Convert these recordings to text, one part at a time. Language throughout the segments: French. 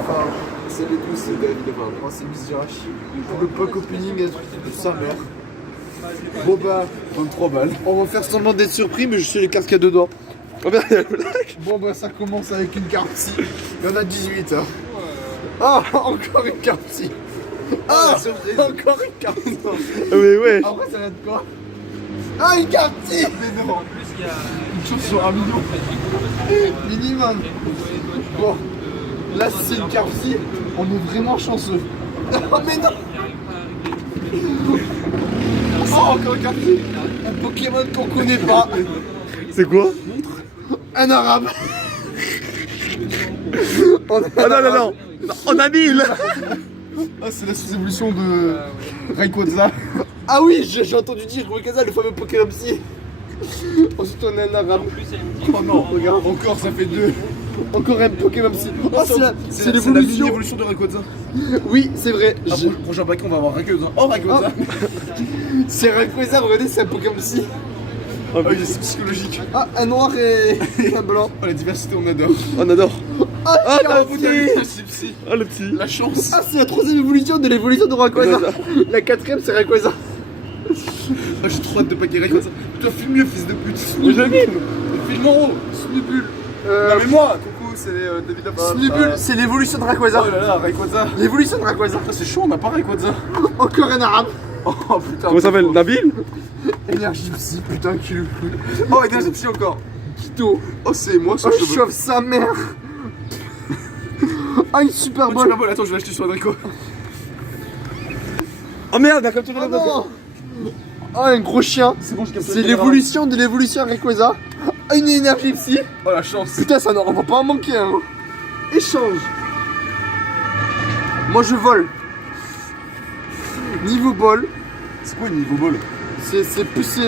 Enfin, salut tous, c'est David. Enfin, moi c'est Miss Jirachi. Pour le pack opening, de sa mère. Bon bah, 23 balles. On va faire semblant d'être surpris, mais je sais les cartes qu'il y a dedans. Bon bah, ça commence avec une carte psy. Il y en a 18. Hein. Ah, encore une carte psy. Ah, encore une carte psy. Mais ouais. Après, ça va de quoi? Ah, une carte psy. Mais non. Une chance sur 1 million. Minimum. Bon, là, si c'est une carte psy, on est vraiment chanceux. Oh, mais non. Oh, encore une carte psy. Un Pokémon qu'on connaît pas. C'est quoi? Un arabe. Ah non, non, non. On a 1000. Ah, c'est la sous-évolution de Rayquaza. Ah oui, j'ai entendu dire Rayquaza, le fameux Pokémon psy. Ensuite, on a un arabe. Oh non, regarde, encore, ça fait 2. Encore un Pokémon psy. Oh, c'est l'évolution de Rayquaza. Oui, c'est vrai. Prochain paquet, on va avoir Rayquaza. Oh, Rayquaza. C'est Rayquaza, regardez, c'est un Pokémon psy. Oh, oui, c'est psychologique. Ah, un noir et un blanc. Oh, la diversité, on adore. On adore. Ah, le petit. Ah, le petit. La chance. Ah, c'est la 3ème évolution de l'évolution de Rayquaza. La 4ème, c'est Rayquaza. Oh, j'ai trop hâte de paquer Rayquaza. Toi, filme mieux, fils de pute. Mais je filme. Filme en haut. Snubule. Non, mais moi, coucou, c'est David Lapin. Snubule, c'est l'évolution de Rayquaza. Oh là là, Rayquaza. L'évolution de Rayquaza. C'est chaud, on n'a pas Rayquaza. Encore un arabe. Oh putain. Comment ça s'appelle? Nabil? Énergie psy, putain, qui le fout. Oh, énergie psy encore. Kito. Oh, c'est moi, ce cheveu. Chauffe sa mère. Ah, une super bonne. Attends, je vais acheter sur Adrico. Oh merde, comme tu l'as non. Oh, un gros chien. C'est l'évolution de l'évolution Rayquaza. Ah, une énergie psy. Oh, la chance. Putain, ça n'en va pas en manquer. Hein. Échange. Moi, je vole. Niveau bol. C'est quoi niveau bol? C'est plus.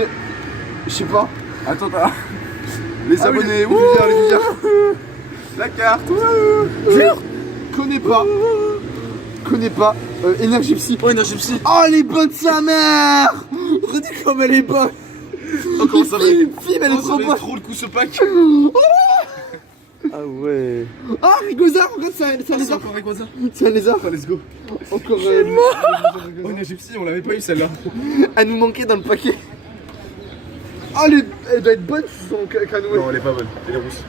Je sais pas. Attends, les abonnés, oui, les viewers. La carte. Jure. Connais pas. Énergie psy. Oh, énergie psy. Oh, elle est bonne sa mère. Redis comme elle est bonne. Oh, comment ça va? Film, elle est trop bonne. Trop le coup ce pack. Ah ouais. Ah, Rayquaza, regarde, c'est un lézard. Encore Rayquaza. C'est un lézard. Let's go. Encore oh, une égyptienne, on l'avait pas eu celle-là. Elle nous manquait dans le paquet. Ah, elle doit être bonne son canoë. Non, elle est pas bonne. Elle est rousse.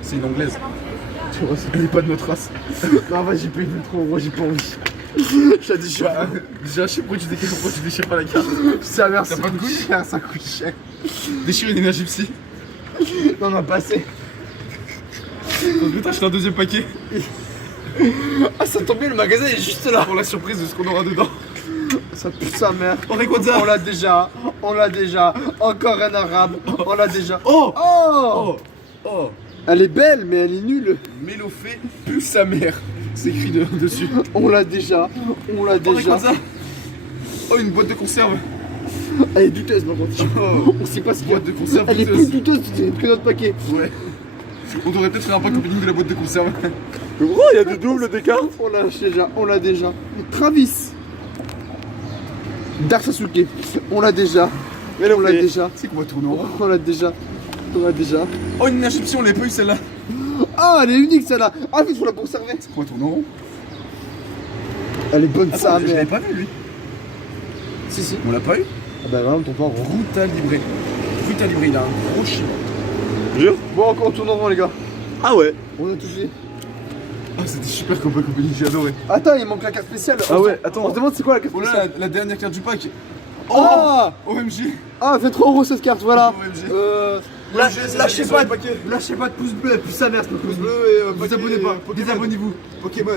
C'est une anglaise. Tu vois, elle est pas de notre race. Non, vas-y, paye plus trop, moi j'ai pas envie. J'ai dit, déjà, je sais pas pourquoi tu déchires pas la carte. Ça mère, ça coûte cher, ça coûte cher. Déchire une énergie psy. Non, on a passé. On peut acheter un deuxième paquet. Ah, ça tombe bien, le magasin est juste là pour la surprise de ce qu'on aura dedans. Ça pue sa mère. On l'a déjà, on l'a déjà. Encore un arabe, on l'a déjà. Oh. Elle est belle, mais elle est nulle. Mélofée pue sa mère. C'est écrit dessus. On l'a déjà, on l'a déjà. Oh, une boîte de conserve. Elle est douteuse par contre. Oh. On sait pas ce qu'il y a. Boîte de conserve. Elle est plus douteuse que notre paquet. Ouais. On devrait peut-être faire un pack opening de la boîte de conserve. Mais gros, il y a des doubles des cartes. On l'a déjà. Travis. Dark Sasuke. On l'a déjà. Mais on l'a déjà. C'est quoi ton nom? On l'a déjà. Oh, une énergie, on l'a pas eu celle-là. Ah, elle est unique celle-là. Ah, il faut la conserver. C'est quoi ton nom? Elle est bonne. Attends, ça. Je l'avais pas vu lui. Si. On l'a pas eu? Ah bah vraiment, ton port. Ruta Libre, il a un gros chien. Jure? Bon, encore on tourne en rond, les gars. Ah ouais. On a touché. Ah, c'était super comme pack opening, j'ai adoré. Attends, il manque la carte spéciale. Ah ouais, attends. On se demande c'est quoi la carte spéciale. La dernière carte du pack. Oh, OMG. Ah, 23 € cette carte, voilà. OMG. Lâchez pas de pouce bleu, plus sa mère, pouce bleu et vous abonnez pas. Désabonnez-vous. Pokémon.